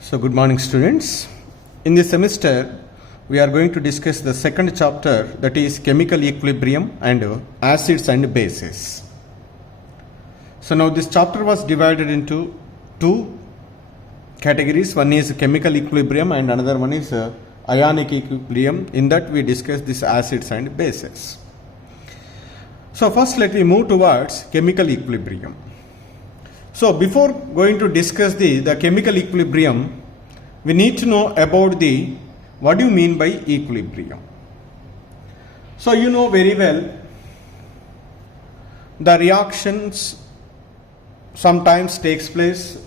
So, good morning, students. In this semester, we are going to discuss the second chapter, that is chemical equilibrium and acids and bases. So, now this chapter was divided into two categories. One is chemical equilibrium and another one is ionic equilibrium. In that, we discuss these acids and bases. So, first let me move towards chemical equilibrium. So, before going to discuss the chemical equilibrium, we need to know about what do you mean by equilibrium. So, you know very well the reactions sometimes takes place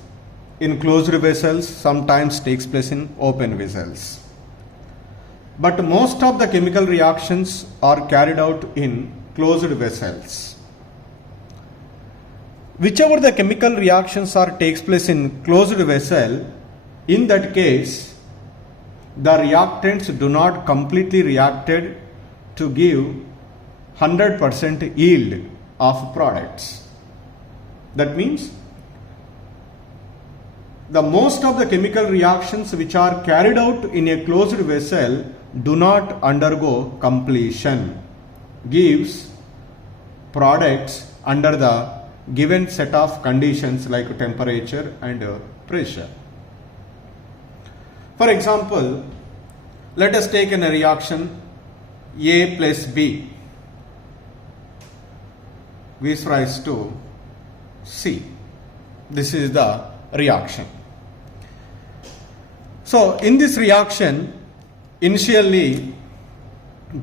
in closed vessels, sometimes takes place in open vessels. But most of the chemical reactions are carried out in closed vessels. Whichever the chemical reactions takes place in closed vessel, in that case, the reactants do not completely reacted to give 100% yield of products. That means, the most of the chemical reactions which are carried out in a closed vessel do not undergo completion, gives products under the given set of conditions like temperature and pressure. For example, let us take a reaction A plus B gives rise to C. This is the reaction. So, in this reaction, initially,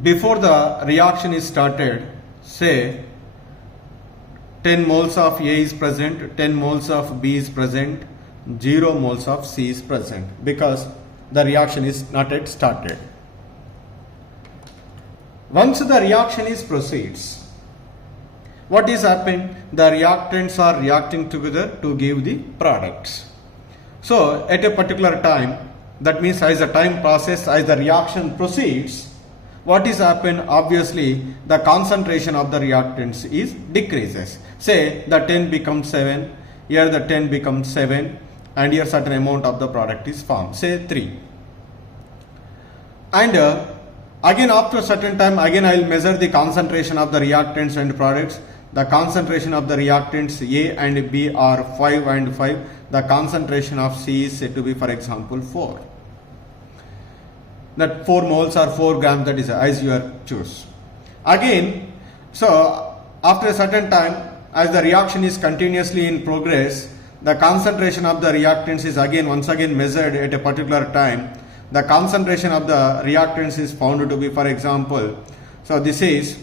before the reaction is started, say 10 moles of A is present, 10 moles of B is present, 0 moles of C is present, because the reaction is not yet started. Once the reaction proceeds, what is happened? The reactants are reacting together to give the products. So, at a particular time, that means as the time passes, as the reaction proceeds, what is happened? Obviously, the concentration of the reactants is decreases. Say the 10 becomes 7, here the 10 becomes 7, and here certain amount of the product is formed, say 3. And again after a certain time, again I will measure the concentration of the reactants and products. The concentration of the reactants A and B are 5 and 5. The concentration of C is said to be, for example, 4. That 4 moles or 4 grams, that is as you choose. Again, so after a certain time, as the reaction is continuously in progress, the concentration of the reactants is once again measured at a particular time. The concentration of the reactants is found to be, for example, so this is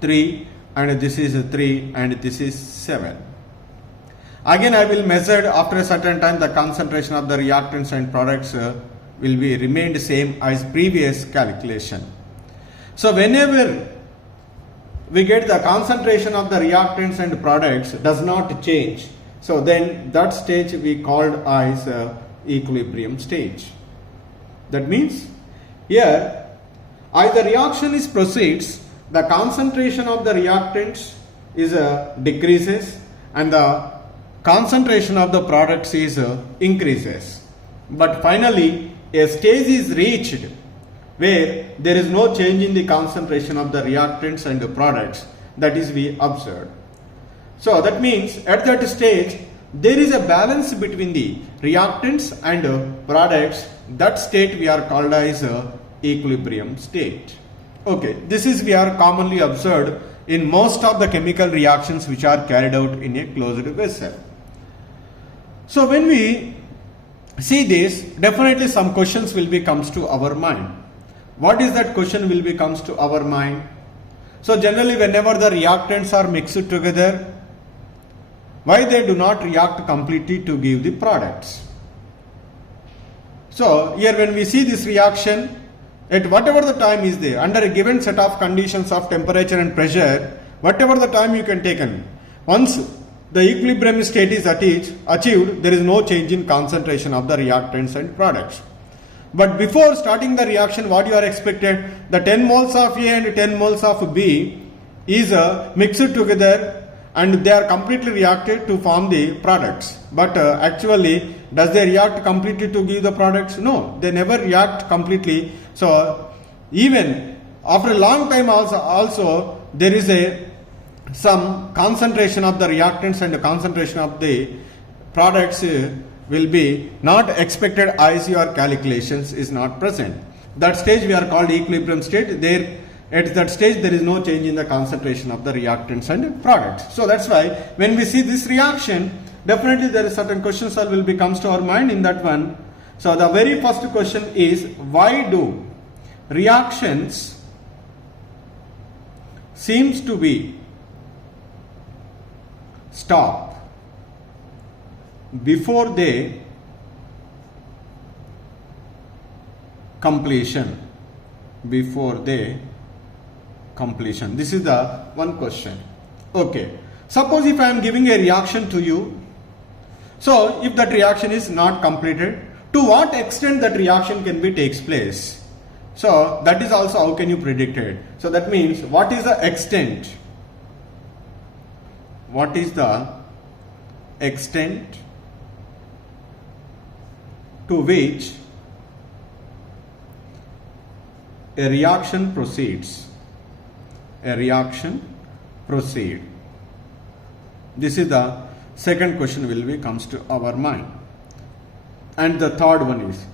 3 and this is 3 and this is 7. Again I will measure after a certain time the concentration of the reactants and products will be remained same as previous calculation. So whenever we get the concentration of the reactants and products does not change, so then that stage we called as equilibrium stage. That means here as the reaction proceeds, the concentration of the reactants is decreases and the concentration of the products is increases. But finally a stage is reached where there is no change in the concentration of the reactants and the products, that is we observed. So that means at that stage there is a balance between the reactants and products. That state we are called as equilibrium state. Okay, this is we are commonly observed in most of the chemical reactions which are carried out in a closed vessel. So when we see this, definitely some questions will be comes to our mind. What is that question will be comes to our mind? So generally whenever the reactants are mixed together, why they do not react completely to give the products? So here when we see this reaction, at whatever the time is there, under a given set of conditions of temperature and pressure, whatever the time you can take in, once the equilibrium state is achieved, there is no change in concentration of the reactants and products. But before starting the reaction, what you are expected? The 10 moles of A and 10 moles of B is mixed together and they are completely reacted to form the products. But actually, does they react completely to give the products? No, they never react completely. So even after a long time also there is some concentration of the reactants and the concentration of the products will be not expected as your calculations is not present. That stage we are called equilibrium state. There at that stage there is no change in the concentration of the reactants and products. So that's why when we see this reaction, definitely there is certain questions that will be comes to our mind in that one. So the very first question is, why do reactions seems to be stop before they completion? Before they completion. This is the one question. Okay. Suppose if I am giving a reaction to you, so if that reaction is not completed, to what extent that reaction can be takes place? So that is also how can you predict it? So that means what is the extent? What is the extent to which a reaction proceeds? A reaction proceed. This is the second question will be comes to our mind. And the third one is,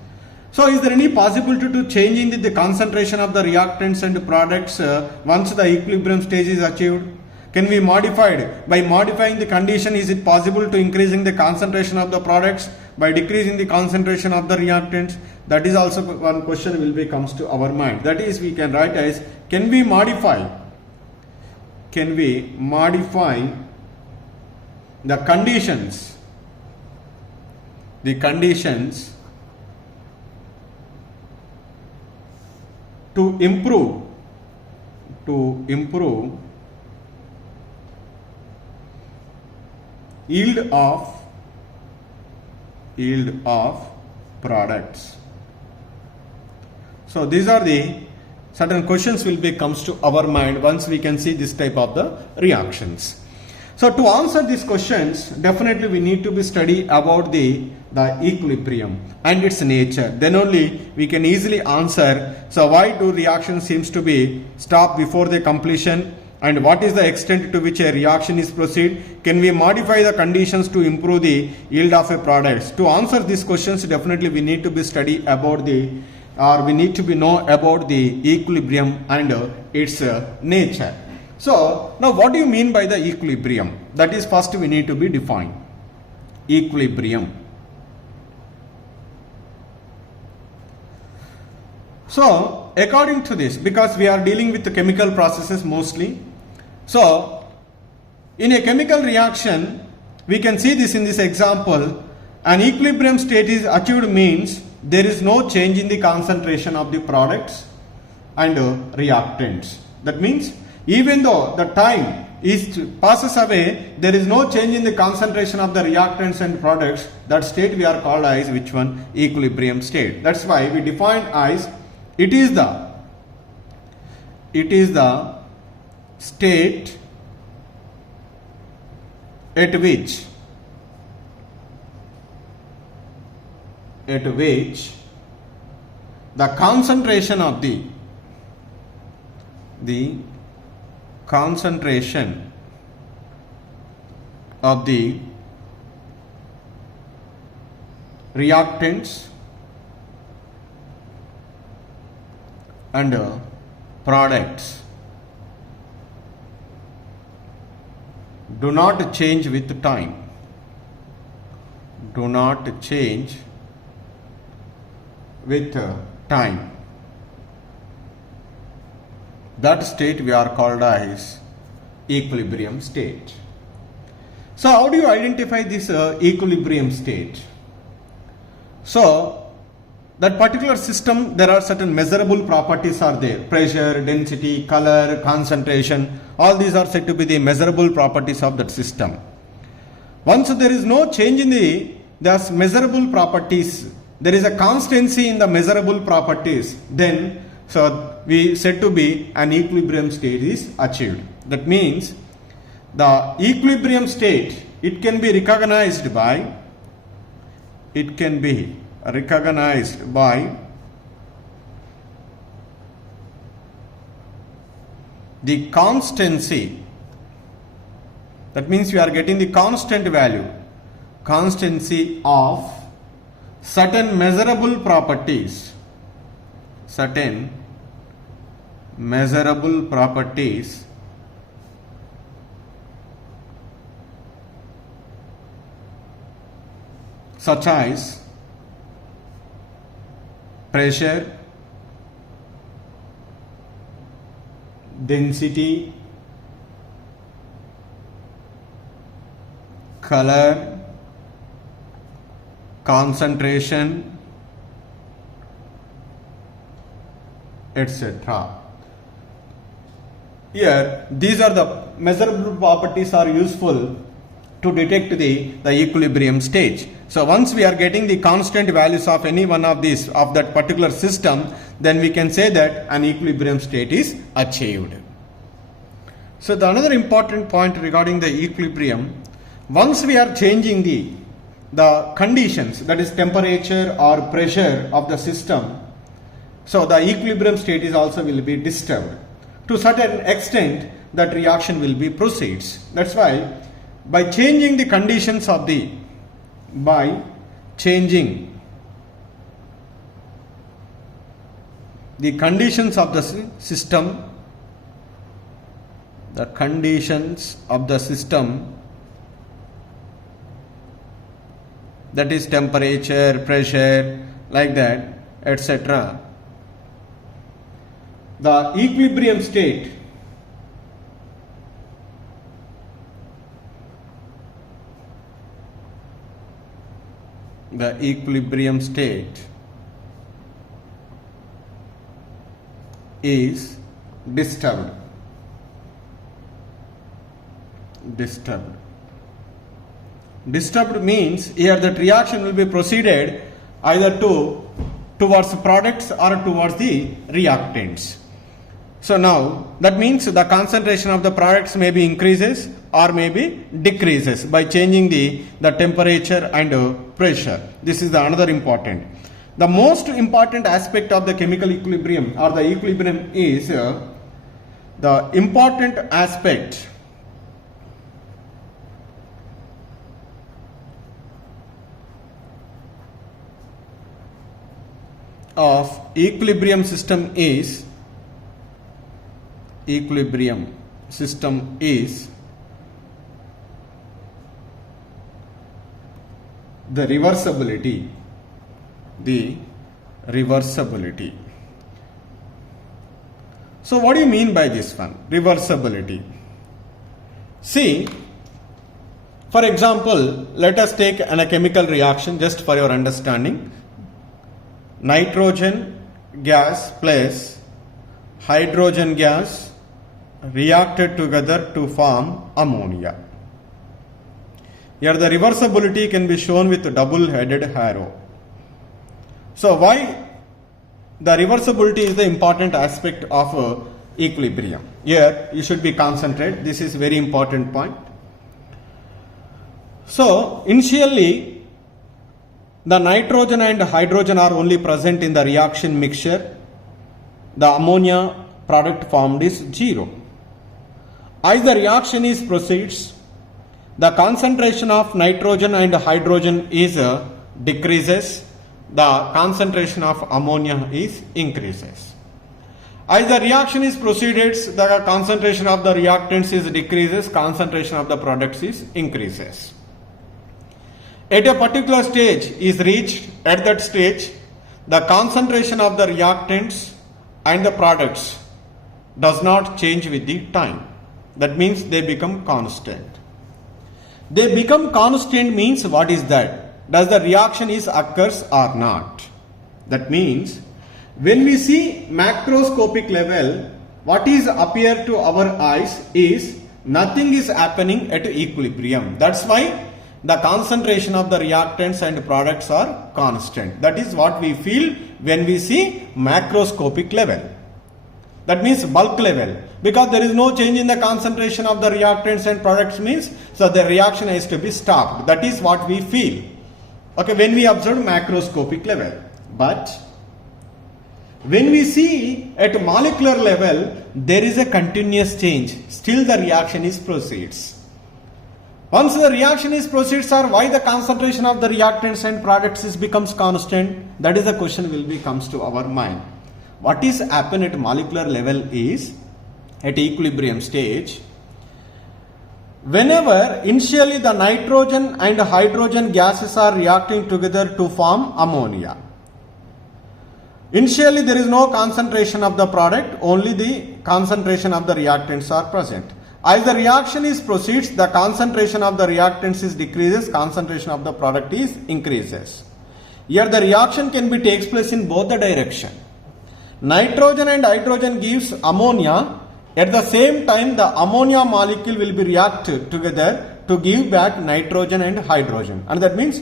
so is there any possibility to change in the concentration of the reactants and products once the equilibrium stage is achieved? Can we modify it? By modifying the condition, is it possible to increasing the concentration of the products by decreasing the concentration of the reactants? That is also one question will be comes to our mind. That is, we can write as, can we modify the conditions to improve yield of products? So these are the certain questions will be comes to our mind once we can see this type of the reactions. So to answer these questions, definitely we need to be study about the equilibrium and its nature. Then only we can easily answer, so why do reactions seems to be stop before the completion, and what is the extent to which a reaction is proceed? Can we modify the conditions to improve the yield of a product? To answer these questions, definitely we need to be study about we need to be know about the equilibrium and its nature. So now what do you mean by the equilibrium? That is first we need to be defined. Equilibrium. So according to this, because we are dealing with the chemical processes mostly, so in a chemical reaction we can see this in this example, an equilibrium state is achieved means there is no change in the concentration of the products and reactants. That means even though the time passes away, there is no change in the concentration of the reactants and products. That state we are called as which one? Equilibrium state. That's why we define as it is the state at which the concentration of the reactants and products do not change with time. Do not change with time. That state we are called as equilibrium state. So how do you identify this equilibrium state? So that particular system, there are certain measurable properties are there. Pressure, density, color, concentration, all these are said to be the measurable properties of that system. Once there is no change in the measurable properties, there is a constancy in the measurable properties, then so we said to be an equilibrium state is achieved. That means The equilibrium state, it can be recognized by the constancy. That means we are getting the constancy of certain measurable properties, such as pressure, density, color, concentration, etc. Here, these are the measurable properties are useful to detect the equilibrium stage. So once we are getting the constant values of any one of these of that particular system, then we can say that an equilibrium state is achieved. So the another important point regarding the equilibrium, once we are changing the conditions, that is temperature or pressure of the system, so the equilibrium state is also will be disturbed. To certain extent, that reaction will be proceeds. That's why by changing the conditions of the system, that is temperature, pressure, like that, etc. The equilibrium state is disturbed. Disturbed means here that reaction will be proceeded either towards products or towards the reactants. So now that means the concentration of the products may be increases or may be decreases by changing the temperature and pressure. This is the another important. The most important aspect of the chemical equilibrium or the equilibrium is the important aspect of equilibrium system is the reversibility. So what do you mean by this one? Reversibility. See, for example, let us take a chemical reaction just for your understanding. Nitrogen gas plus hydrogen gas reacted together to form ammonia. Here the reversibility can be shown with a double-headed arrow. So why the reversibility is the important aspect of equilibrium? Here you should be concentrated. This is very important point. So initially the nitrogen and hydrogen are only present in the reaction mixture. The ammonia product formed is 0. As the reaction is proceeds, the concentration of nitrogen and hydrogen is decreases. The concentration of ammonia is increases. As the reaction is proceeds, the concentration of the reactants is decreases, concentration of the products is increases. At a particular stage is reached, at that stage, the concentration of the reactants and the products does not change with the time. That means they become constant. They become constant means what is that? Does the reaction is occurs or not? That means when we see macroscopic level, what is appear to our eyes is nothing is happening at equilibrium. That's why the concentration of the reactants and products are constant. That is what we feel when we see macroscopic level. That means bulk level. Because there is no change in the concentration of the reactants and products means, so the reaction has to be stopped. That is what we feel. Okay, when we observe macroscopic level. But when we see at molecular level, there is a continuous change. Still the reaction is proceeds. Once the reaction is proceeds, or why the concentration of the reactants and products becomes constant? That is the question comes to our mind. What is happen at molecular level is, at equilibrium stage, whenever initially the nitrogen and hydrogen gases are reacting together to form ammonia. Initially there is no concentration of the product, only the concentration of the reactants are present. As the reaction is proceeds, the concentration of the reactants is decreases, concentration of the product is increases. Here the reaction can be takes place in both the direction. Nitrogen and hydrogen gives ammonia. At the same time, the ammonia molecule will be reacted together to give back nitrogen and hydrogen. And that means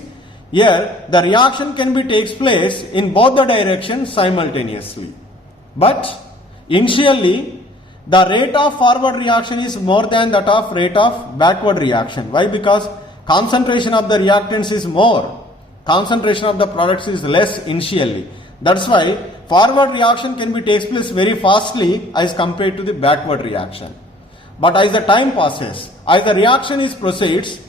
here the reaction can be takes place in both the directions simultaneously. But initially the rate of forward reaction is more than that of rate of backward reaction. Why? Because concentration of the reactants is more, concentration of the products is less initially. That's why forward reaction can be takes place very fastly as compared to the backward reaction. But as the time passes, as the reaction is proceeds,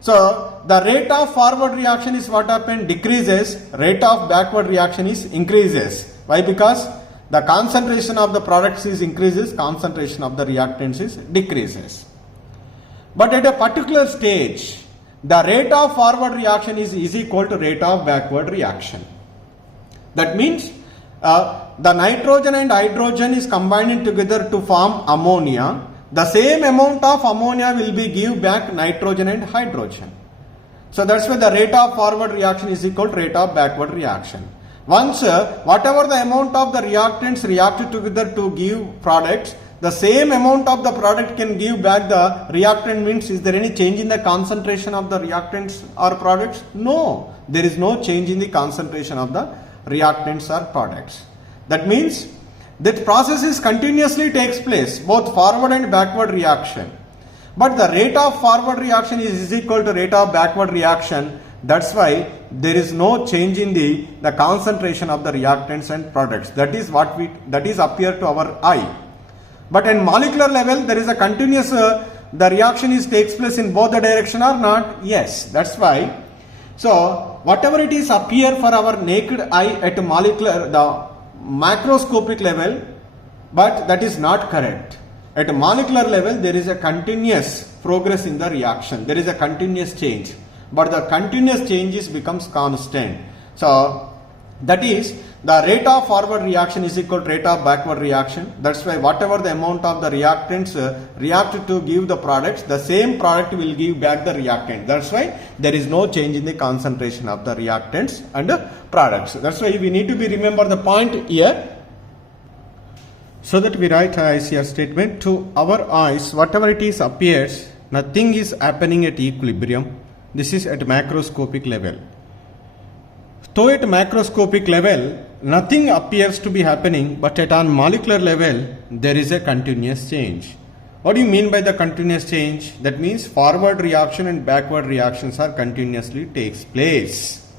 so the rate of forward reaction is what happened decreases, rate of backward reaction is increases. Why? Because the concentration of the products is increases, concentration of the reactants is decreases. But at a particular stage, the rate of forward reaction is equal to rate of backward reaction. That means the nitrogen and hydrogen is combining together to form ammonia. The same amount of ammonia will be give back nitrogen and hydrogen. So that's why the rate of forward reaction is equal to rate of backward reaction. Once whatever the amount of the reactants reacted together to give products, the same amount of the product can give back the reactant means, is there any change in the concentration of the reactants or products? No, there is no change in the concentration of the reactants or products. That means that process is continuously takes place, both forward and backward reaction. But the rate of forward reaction is equal to rate of backward reaction. That's why there is no change in the concentration of the reactants and products. That is what that is appear to our eye. But in molecular level, there is a continuous, the reaction is takes place in both the direction or not? Yes, that's why. So whatever it is appear for our naked eye at molecular, the macroscopic level, but that is not correct. At a molecular level, there is a continuous progress in the reaction. There is a continuous change. But the continuous changes becomes constant. So that is the rate of forward reaction is equal to rate of backward reaction. That's why whatever the amount of the reactants react to give the products, the same product will give back the reactant. That's why there is no change in the concentration of the reactants and products. That's why we need to be remember the point here. So that we write as your statement, to our eyes whatever it is appears, nothing is happening at equilibrium. This is at macroscopic level. Though at macroscopic level, nothing appears to be happening, but at on molecular level, there is a continuous change. What do you mean by the continuous change? That means forward reaction and backward reactions are continuously takes place.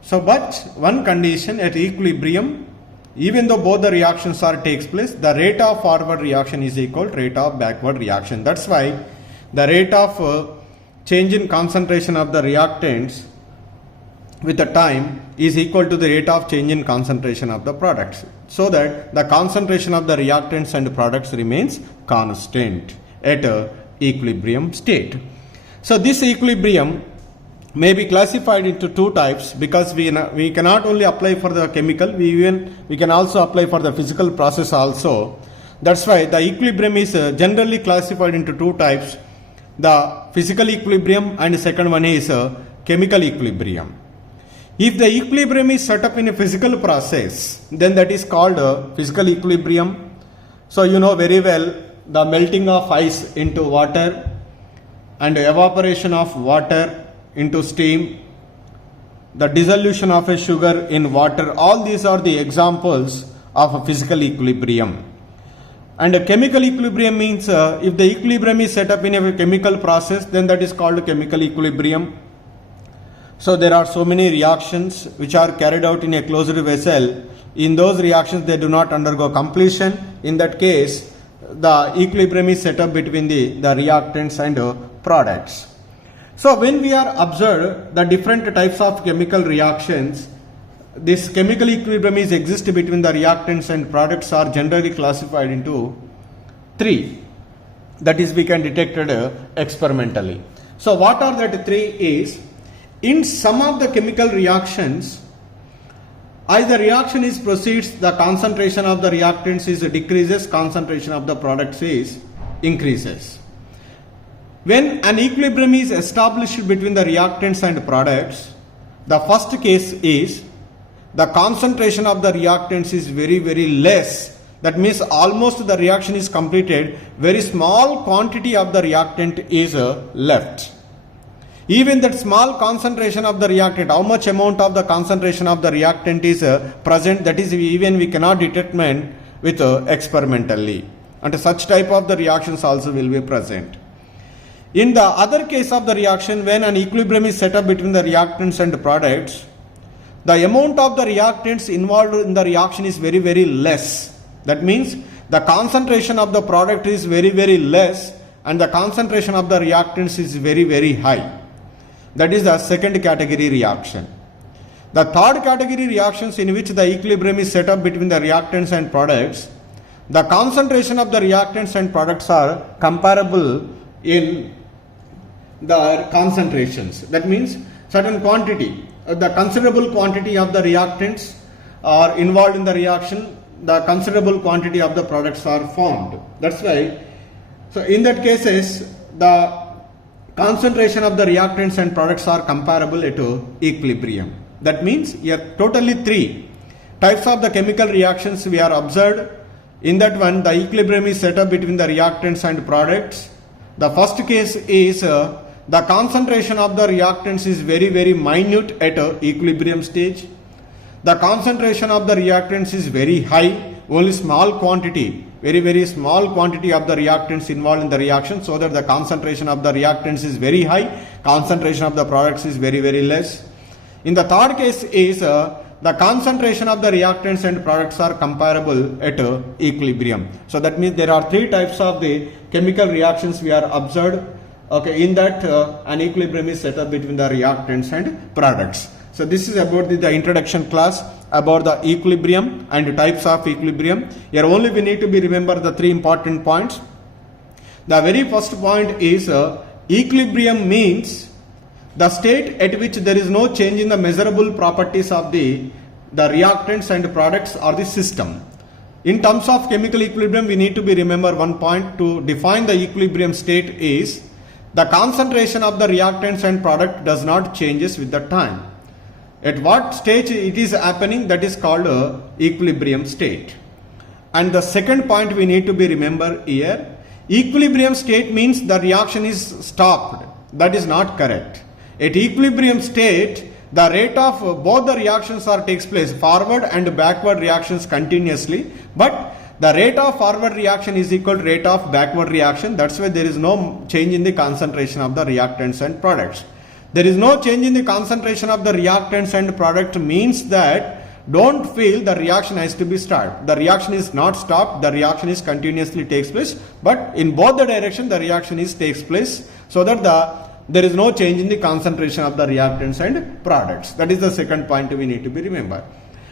So, but one condition at equilibrium, even though both the reactions are takes place, the rate of forward reaction is equal to rate of backward reaction. That's why the rate of change in concentration of the reactants with the time is equal to the rate of change in concentration of the products, so that the concentration of the reactants and products remains constant at a equilibrium state. So this equilibrium may be classified into two types, because we cannot only apply for the chemical, we can also apply for the physical process also. That's why the equilibrium is generally classified into two types, the physical equilibrium and the second one is chemical equilibrium. If the equilibrium is set up in a physical process, then that is called physical equilibrium. So you know very well the melting of ice into water and evaporation of water into steam, the dissolution of a sugar in water, all these are the examples of a physical equilibrium. And a chemical equilibrium means if the equilibrium is set up in a chemical process, then that is called chemical equilibrium. So there are so many reactions which are carried out in a closed vessel. In those reactions they do not undergo completion. In that case the equilibrium is set up between the reactants and products. So when we are observed the different types of chemical reactions, this chemical equilibrium is exist between the reactants and products are generally classified into three. That is we can detect it experimentally. So what are that three is, in some of the chemical reactions, as the reaction is proceeds, the concentration of the reactants is decreases, concentration of the products is increases. When an equilibrium is established between the reactants and products, the first case is the concentration of the reactants is very less. That means almost the reaction is completed, very small quantity of the reactant is left. Even that small concentration of the reactant, how much amount of the concentration of the reactant is present, that is even we cannot determine with experimentally. And such type of the reactions also will be present. In the other case of the reaction, when an equilibrium is set up between the reactants and the products, the amount of the reactants involved in the reaction is very less. That means the concentration of the product is very less and the concentration of the reactants is very high. That is the second category reaction. The third category reactions in which the equilibrium is set up between the reactants and products, the concentration of the reactants and products are comparable in the concentrations. That means certain quantity, the considerable quantity of the reactants are involved in the reaction, the considerable quantity of the products are formed. That's why, so in that cases, the concentration of the reactants and products are comparable at equilibrium. That means here totally three types of the chemical reactions we are observed. In that one, the equilibrium is set up between the reactants and products. The first case is the concentration of the reactants is very minute at equilibrium stage. The concentration of the reactants is very high, only small quantity, very small quantity of the reactants involved in the reaction, so that the concentration of the reactants is very high, concentration of the products is very less. In the third case is the concentration of the reactants and products are comparable at equilibrium. So that means there are three types of the chemical reactions we are observed. Okay, in that an equilibrium is set up between the reactants and products. So this is about the introduction class about the equilibrium and types of equilibrium. Here only we need to be remember the three important points. The very first point is equilibrium means the state at which there is no change in the measurable properties of the reactants and products or the system. In terms of chemical equilibrium, we need to be remember one point to define the equilibrium state is the concentration of the reactants and product does not changes with the time. At what stage it is happening, that is called equilibrium state. And the second point we need to be remember here, equilibrium state means the reaction is stopped. That is not correct. At equilibrium state, the rate of both the reactions are takes place, forward and backward reactions continuously, but the rate of forward reaction is equal to rate of backward reaction. That's why there is no change in the concentration of the reactants and products. There is no change in the concentration of the reactants and product means that don't feel the reaction has to be stopped. The reaction is not stopped, the reaction is continuously takes place, but in both the direction the reaction is takes place, so that there is no change in the concentration of the reactants and products. That is the second point we need to be remember.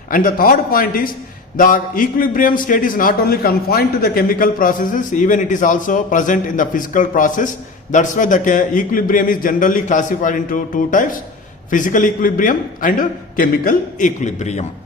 And the third point is the equilibrium state is not only confined to the chemical processes, even it is also present in the physical process. That's why the equilibrium is generally classified into two types, physical equilibrium and chemical equilibrium.